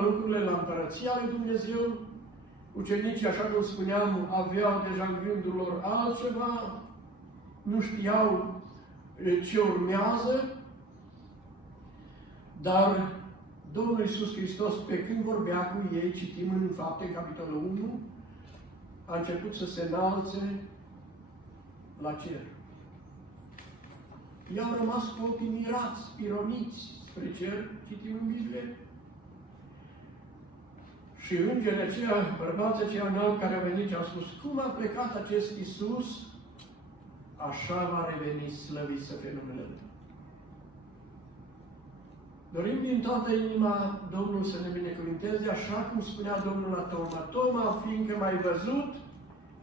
la lucrurile la împărăția lui Dumnezeu. Ucenicii, așa cum spuneam, aveau deja în gândul lor altceva, nu știau ce urmează, dar Domnul Iisus Hristos, pe când vorbea cu ei, citim în Fapte, în capitolul 1, a început să se înalțe la cer. Ei au rămas cu ochii mirați, spironiți spre cer, citim în Biblie. Și îngerii aceia, bărbații aceia înalt care au venit și au spus, cum a plecat acest Iisus, așa va reveni, slăvit să fie numele Lui. Dorim din toată inima Domnul să ne binecuvinteze, așa cum spunea Domnul la Toma. Toma, fiindcă m-ai văzut,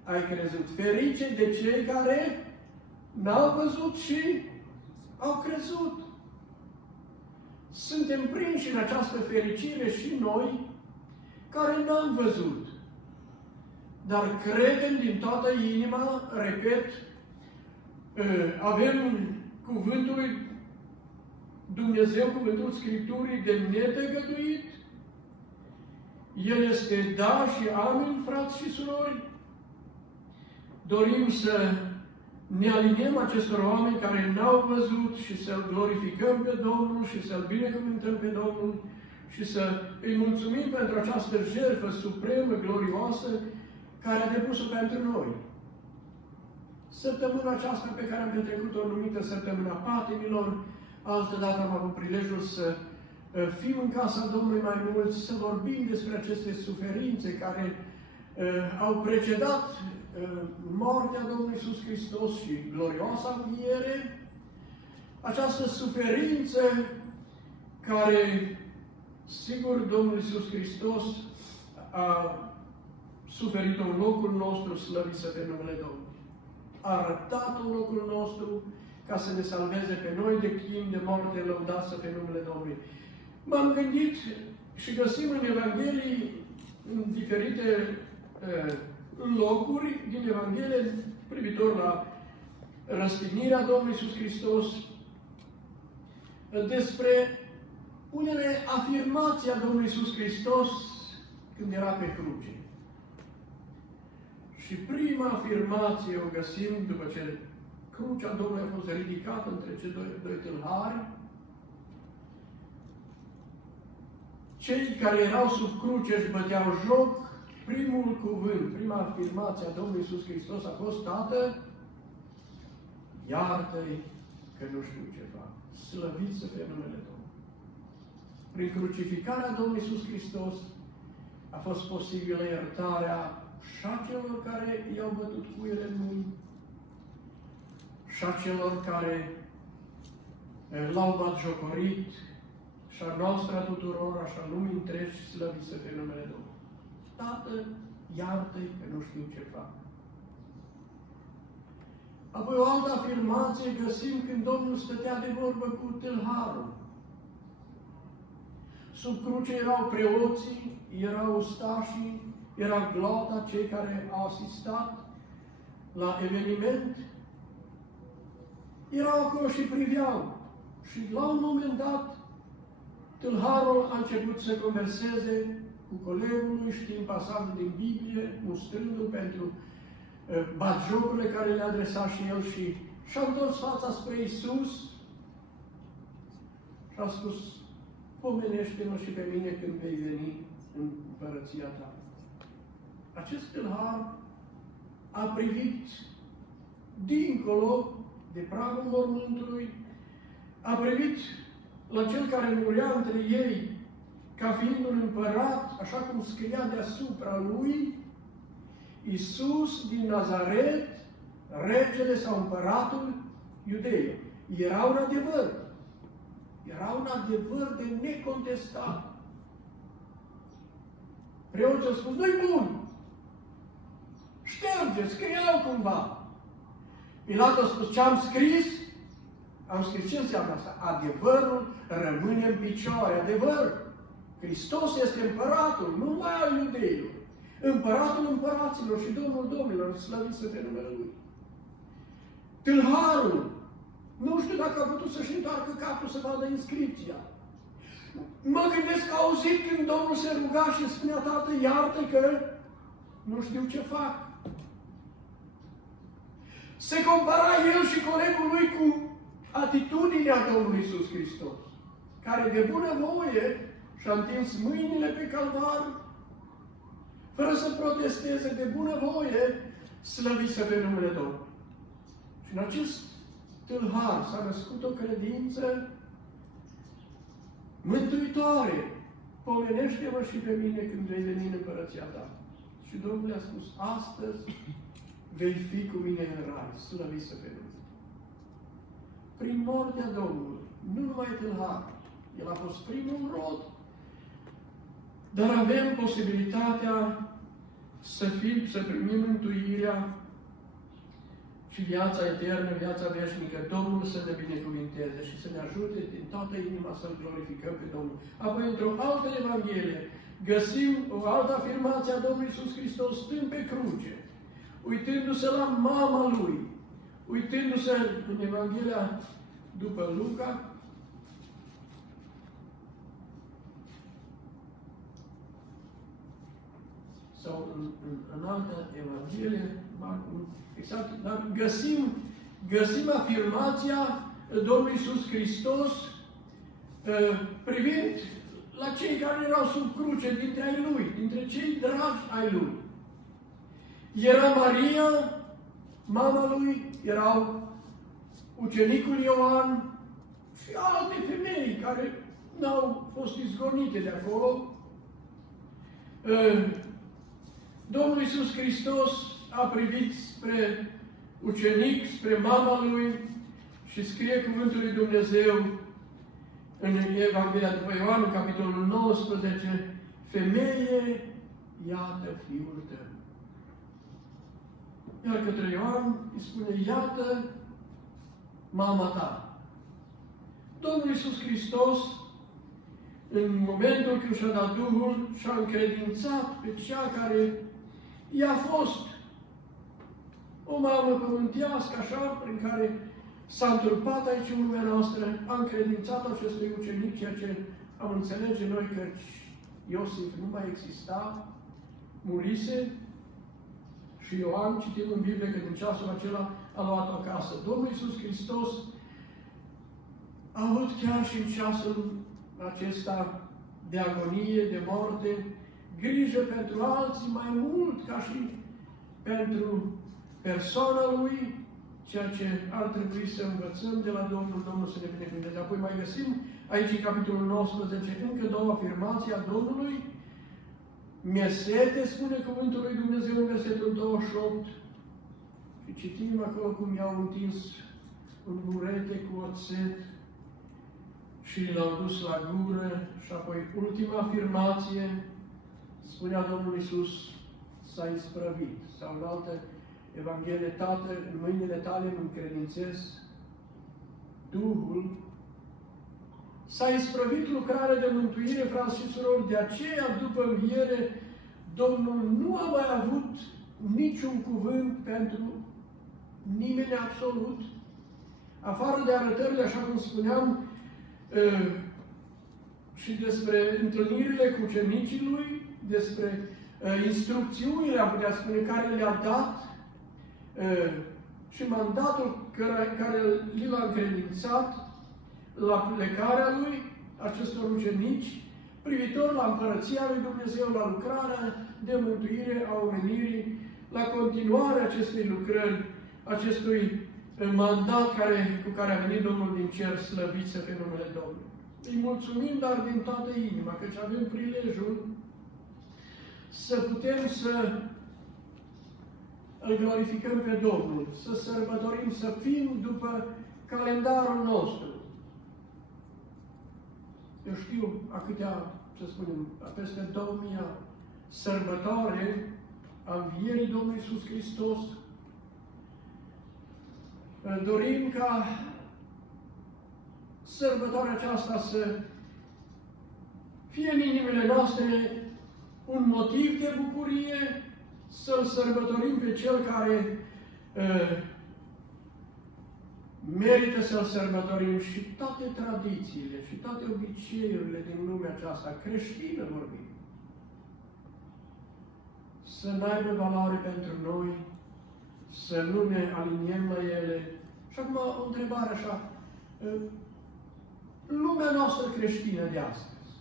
ai crezut. Ferice de cei care n-au văzut și au crezut. Suntem prinși în această fericire și noi, care n-am văzut. Dar credem din toată inima, repet, avem cuvântul lui Dumnezeu, cuvântul Scripturii de netăgăduit. El este da și amin, frați și surori. Dorim să ne aliniem acestor oameni care n-au văzut și să-L glorificăm pe Domnul și să-L binecuvântăm pe Domnul și să îi mulțumim pentru această jertfă supremă, glorioasă, care a depus-o pentru noi. Săptămâna aceasta pe care am petrecut-o numită Săptămâna Patimilor, altădată am avut prilejul să fim în casa Domnului mai mult, să vorbim despre aceste suferințe care au precedat moartea Domnului Iisus Hristos și glorioasa înviere. Această suferință care, sigur, Domnul Iisus Hristos a suferit-o în locul nostru, slăvit să fie numele Domnului. A arătat în locul nostru ca să ne salveze pe noi de chin, de moarte, lăudat să fie numele Domnului. M-am gândit și găsim în Evanghelii, în diferite locuri din Evanghelie, privitor la răstignirea Domnului Iisus Hristos, despre unele afirmații a Domnului Iisus Hristos când era pe cruce. Și prima afirmație o găsim după ce crucea Domnului a fost ridicată între cei doi tâlhari. Cei care erau sub cruce își băteau joc. Primul cuvânt, prima afirmație a Domnului Iisus Hristos a fost: Tată, iartă-i că nu știu ce fac. Slăvit să fie numele Domnului. Prin crucificarea Domnului Iisus Hristos a fost posibilă iertarea și a celor care i-au bătut cu ele în mâini, și a celor care l-au batjocorit, și a noastră a tuturor, așa lumii întregi, slăvit să fie numele Domnului. Tată, iartă-i că nu știu ce fac. Apoi o altă afirmație găsim când Domnul stătea de vorbă cu tâlharul. Sub cruce erau preoții, erau ustașii, era glota, cei care au asistat la eveniment. Erau acolo și priveau. Și la un moment dat, tâlharul a început să converseze cu colegul lui, știm pasajul din Biblie, mustrându-l pentru batjocurile care le adresa și el, și și-a întors fața spre Iisus și a spus: pomenește-mă și pe mine când vei veni în împărăția ta. Acest tâlhar a privit dincolo de pragul mormântului, a privit la cel care murea între ei ca fiind un împărat, așa cum scria deasupra lui, Iisus din Nazaret, regele sau împăratul iudeilor. Era un adevăr. Era un adevăr de necontestat. Preoții au spus: nu-i bun! Șterge, scriau cumva. Pilat a spus: ce am scris? Am scris. Ce înseamnă asta? Adevărul rămâne în picioare. Adevăr. Hristos este împăratul, nu mai al iudeilor. Împăratul împăraților și Domnul domnilor, slăvit să fie numele Lui. Tâlharul, nu știu dacă a putut să-și întoarcă capul să vadă inscripția. Mă gândesc că a auzit când Domnul se ruga și spunea, Tată, iartă că nu știu ce fac. Se compara el și colegul lui cu atitudinea Domnului Iisus Hristos, care de bunăvoie și-a întins mâinile pe calvar, fără să protesteze, de bunăvoie, slăvit să fie numele Domnului. Și în acest tâlhar s-a născut o credință mântuitoare. Pomenește-mă și pe mine când vei veni în împărăția ta. Și Domnul i-a spus, astăzi vei fi cu mine în rai, slăvit să fie numele. Prin moartea Domnului, nu numai tâlhar, el a fost primul rod, dar avem posibilitatea să primim mântuirea și viața eternă, viața veșnică. Domnul să ne binecuvinteze și să ne ajute din toată inima să-L glorificăm pe Domnul. Apoi, într-o altă Evanghelie, găsim o altă afirmație a Domnului Iisus Hristos stând pe cruce, uitându-se la mama Lui, uitându-se în Evanghelia după Luca, sau în altă Evanghelie, exact, dar găsim afirmația Domnului Iisus Hristos privind la cei care erau sub cruce dintre ai Lui, dintre cei dragi ai Lui. Era Maria, mama Lui, erau ucenicul Ioan și alte femei care n-au fost izgonite de acolo. Domnul Iisus Hristos a privit spre ucenic, spre mama Lui și scrie cuvântul lui Dumnezeu în Evanghelia după Ioan, în capitolul 19, Femeie, iată Fiul tău. Iar către Ioan îi spune, iată mama ta. Domnul Iisus Hristos, în momentul când și-a dat Duhul, și-a încredințat pe cea care i-a fost o mamă pământească, așa, prin care s-a întâlpat aici în lumea noastră, a încredințat acestui ucenic, ceea ce am înțelege noi că Iosif nu mai exista, murise, și Ioan, citim în Biblie că din ceasul acela a luat-o acasă. Domnul Iisus Hristos a avut chiar și în ceasul acesta de agonie, de moarte, grijă pentru alții mai mult ca și pentru persoana Lui, ceea ce ar trebui să învățăm de la Domnul, Domnul să ne binecuvânteze. Apoi mai găsim aici în capitolul 19 încă două afirmații a Domnului. Mi-e sete, spune cuvântul lui Dumnezeu în versetul 28. Și citim acolo cum i-au întins un burete cu oțet și l-au dus la gură. Și apoi ultima afirmație, spunea Domnul Iisus, s-a isprăvit. Sau în altă Evanghelie, Tată, în mâinile tale îmi încredințez Duhul. S-a isprăvit lucrarea de mântuire, frați și surori, de aceea, după înviere, Domnul nu a mai avut niciun cuvânt pentru nimeni absolut, afară de arătările, așa cum spuneam, și despre întâlnirile cu ucenicii Lui, despre instrucțiunile, am putea spune, care le-a dat și mandatul care li l-a încredințat la plecarea Lui, acestor ucenici, privitor la Împărăția Lui Dumnezeu, la lucrarea de mântuire a omenirii, la continuarea acestei lucrări, acestui mandat cu care a venit Domnul din cer, slăvit să fie numele Domnului. Îi mulțumim, dar din toată inima, căci avem prilejul să putem să îl glorificăm pe Domnul, să sărbătorim, să fim după calendarul nostru. Eu știu a câtea, să spunem, peste 2000 sărbătoare a învierii Domnului Iisus Hristos. Dorim ca sărbătoarea aceasta să fie în inimile noastre un motiv de bucurie, să-L sărbătorim pe Cel care merită să-L sărbătorim, și toate tradițiile și toate obiceiurile din lumea aceasta, creștină vorbim, să n-aibă valoare pentru noi, să nu ne aliniem la ele. Și acum o întrebare așa. Lumea noastră creștină de astăzi,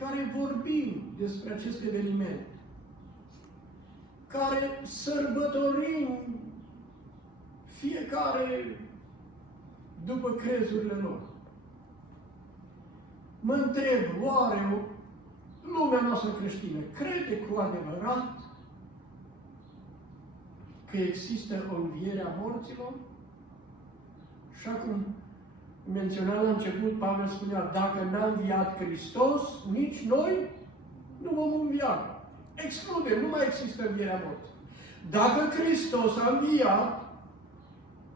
care vorbim despre acest eveniment, care sărbătorim fiecare după crezurile lor. Mă întreb, oare lumea noastră creștină crede cu adevărat că există o înviere a morților? Și acum menționam la început, Pavel spunea, dacă n-a înviat Hristos, nici noi nu vom învia. Excludem, nu mai există învierea morții. Dacă Hristos a înviat,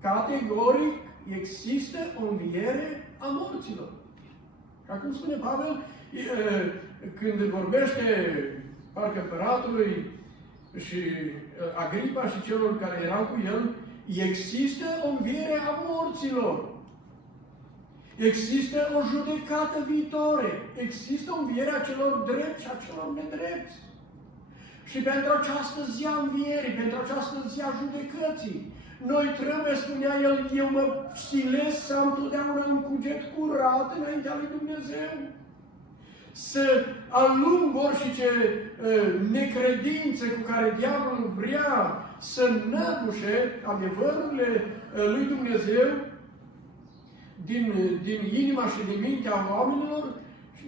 categoric există o înviere a morților. Ca cum spune Pavel, când vorbește parcă împăratului și Agripa și celor care erau cu el, există o înviere a morților. Există o judecată viitoare. Există o înviere a celor drepți și a celor nedrepți. Și pentru această zi a învierii, pentru această zi a judecății, noi trebuie, spunea el, eu mă silesc să am totdeauna un cuget curat înaintea lui Dumnezeu. Să alung orice necredințe cu care diavolul vrea să năbușe adevărurile lui Dumnezeu din inima și din mintea oamenilor.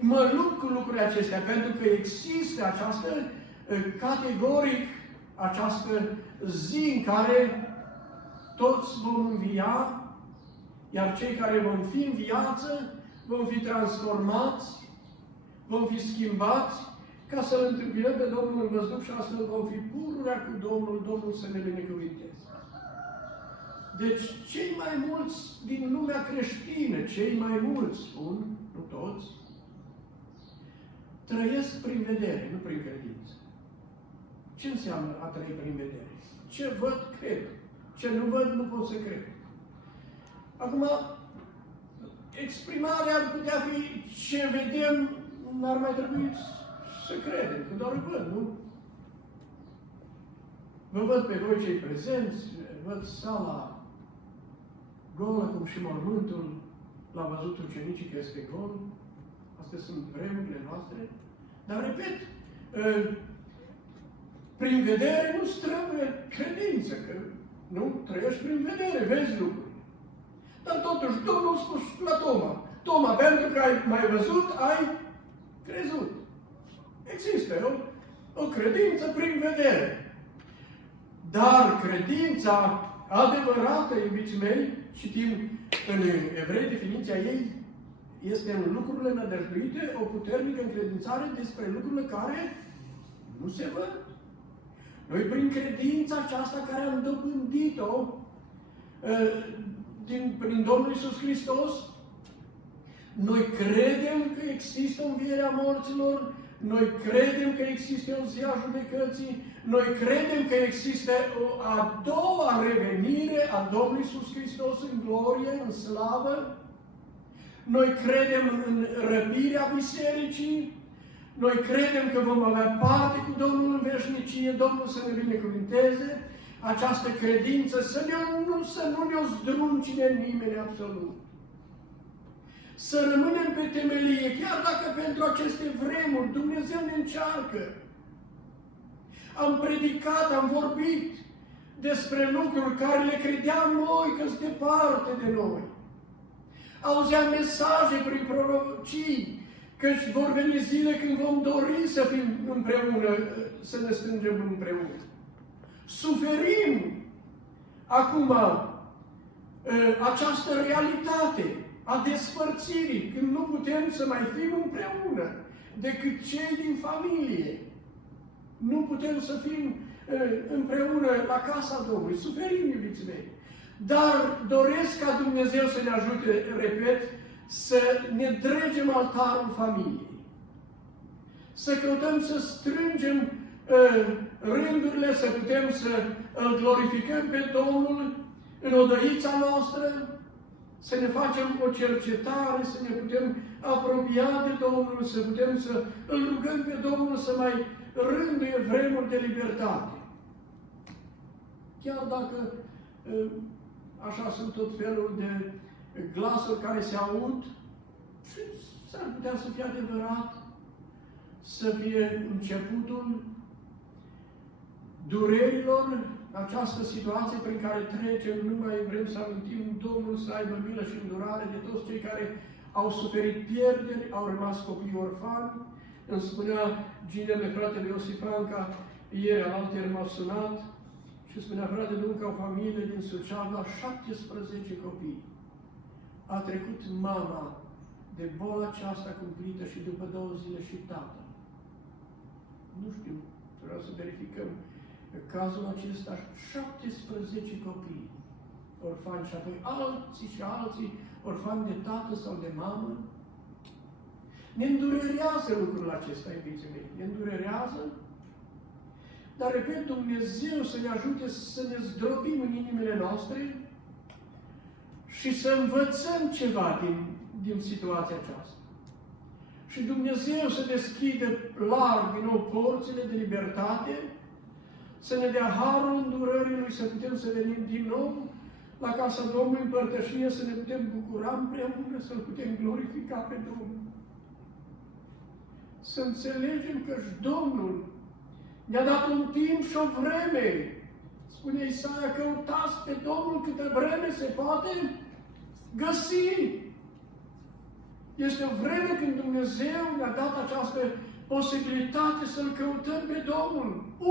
Mă lupt cu lucrurile acestea, pentru că există această categoric, această zi în care toți vom învia, iar cei care vom fi în viață, vom fi transformați, vom fi schimbați, ca să-L întâmpinăm pe Domnul în văzduh și astfel vom fi pururea cu Domnul, Domnul să ne binecuvinteze. Deci, cei mai mulți din lumea creștină, cei mai mulți, spun, nu toți, trăiesc prin vedere, nu prin credință. Ce înseamnă a trăi prin vedere? Ce văd, cred. Ce nu văd, nu pot să cred. Acum, exprimarea ar putea fi ce vedem, n-ar mai trebui să credem, că doar văd, nu? Vă văd pe voi cei prezenți, văd sala golă, cum și mormântul l-a văzut ucenicii că este gol. Astea sunt vremurile noastre. Dar, repet, prin vedere nu străbuie credință, că nu trăiești prin vedere, vezi lucruri. Dar totuși, Domnul a spus la Toma, Toma, pentru că ai mai văzut, ai crezut. Există o credință prin vedere. Dar credința adevărată, iubiții mei, citim în Evrei definiția ei, este în lucrurile nădăjduite o puternică încredințare despre lucrurile care nu se văd. Noi, prin credința aceasta care am dobândit-o prin Domnul Iisus Hristos, noi credem că există o înviere a morților, noi credem că există o zi a judecății, noi credem că există o a doua revenire a Domnului Iisus Hristos în glorie, în slavă. Noi credem în răpirea bisericii. Noi credem că vom avea parte cu Domnul în veșnicie, Domnul să ne binecuvinteze. Această credință să nu ne-o zdruncine nimeni absolut. Să rămânem pe temelie, chiar dacă pentru aceste vremuri Dumnezeu ne încearcă. Am predicat, am vorbit despre lucruri care le credeam noi că sunt departe de noi. Auzeam mesaje prin prorocii, căci vor veni zile când vom dori să fim împreună, să ne strângem împreună. Suferim acum această realitate a despărțirii, când nu putem să mai fim împreună decât cei din familie. Nu putem să fim împreună la casa Domnului. Suferim, iubiții mei. Dar doresc ca Dumnezeu să ne ajute, repet, să ne dregem altarul familiei. Să căutăm să strângem rândurile, să putem să îl glorificăm pe Domnul în odăița noastră, să ne facem o cercetare, să ne putem apropia de Domnul, să putem să îl rugăm pe Domnul să mai rânduie vremuri de libertate. Chiar dacă așa sunt tot felul de glasuri care se aud, și s-ar putea să fie adevărat, să fie începutul durerilor, această situație prin care trecem, nu mai vrem să amintim, Domnul să aibă milă și îndurare de toți cei care au suferit pierderi, au rămas copii orfani. Îmi spunea ginele fratele Iosif Anca, ieri alaltăieri m-a sunat și spunea, frate, Dumnezeu, o familie din Suceava, 17 copii. A trecut mama de boala aceasta cumplită și după 2 zile și tata. Nu știu, vreau să verificăm cazul acesta, 17 copii orfani și apoi alții și alții orfani de tată sau de mamă. Ne îndurerează lucrul acesta, iubiții mei. Ne îndurerează, dar, repet, Dumnezeu să ne ajute să ne zdrobim în inimile noastre și să învățăm ceva din situația aceasta. Și Dumnezeu să deschide larg din nou porțile de libertate, să ne dea harul îndurării Lui, să putem să venim din nou la casa Domnului în părtășie, să ne putem bucura împreună, să-L putem glorifica pe Domnul. Să înțelegem că Domnul ne-a dat un timp și o vreme. Spune Isaia, căutați pe Domnul câtă vreme se poate găsi. Este o vreme când Dumnezeu ne-a dat această posibilitate să-L căutăm pe Domnul.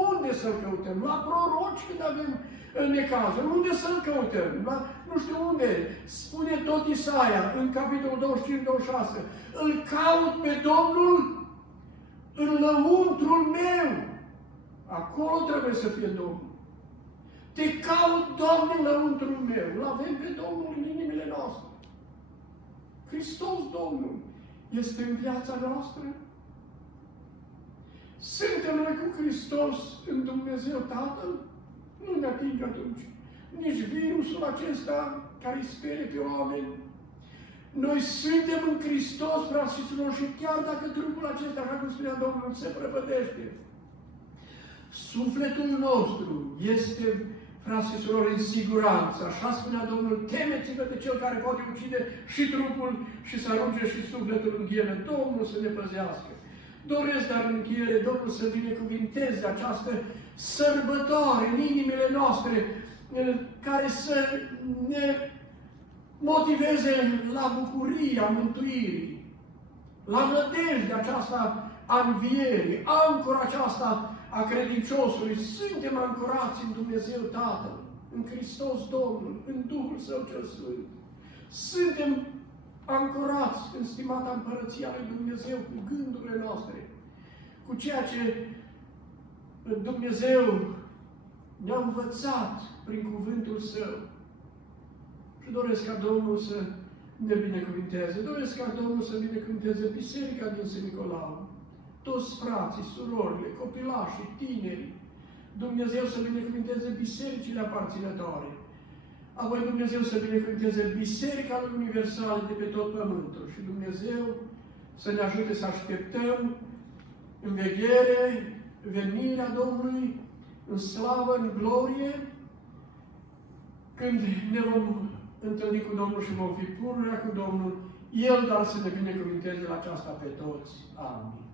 Unde să-L căutăm? La proroci când avem necazuri. Unde să-L căutăm? Nu știu unde. Spune tot Isaia în capitolul 25-26. Îl caut pe Domnul în lăuntrul meu. Acolo trebuie să fie Domnul. Te caut, Doamne, în lăuntrul meu. Îl avem pe Domnul în inimile noastre. Hristos Domnul este în viața noastră. Suntem noi cu Hristos în Dumnezeu Tatăl? Nu ne atinge atunci nici virusul acesta care îi sperie pe oameni. Noi suntem în Hristos, frați și surori, și chiar dacă trupul acesta, așa cum spunea Domnul, se prăpădește, sufletul nostru este, frați și surori, în siguranță. Așa spunea Domnul, temeți-vă de cel care poate ucide și trupul și să arunce și sufletul în ghienă. Domnul să ne păzească. Doresc, dar în încheiere, Domnul să binecuvinteze această sărbătoare în inimile noastre, care să ne motiveze la bucuria mântuirii, la nădejdea aceasta a învierii, ancora aceasta a credinciosului. Suntem ancorați în Dumnezeu Tatăl, în Hristos Domnul, în Duhul Său cel Sfânt. Suntem ancorați în stimata împărăția lui Dumnezeu cu gândurile noastre, cu ceea ce Dumnezeu ne-a învățat prin cuvântul Său. Și doresc ca Domnul să ne binecuvinteze. Doresc ca Domnul să binecuvinteze Biserica din Sfânt Nicolau, toți frații, surorile, copilașii, tinerii. Dumnezeu să binecuvinteze bisericile aparținătoare. Apoi Dumnezeu să binecuvinteze Biserica lui Universală de pe tot pământul. Și Dumnezeu să ne ajute să așteptăm în veghere venirea Domnului, în slavă, în glorie, când ne vom întâlni cu Domnul și vom fi pururea cu Domnul, El dar să ne binecuvinteze la aceasta pe toți. Amin.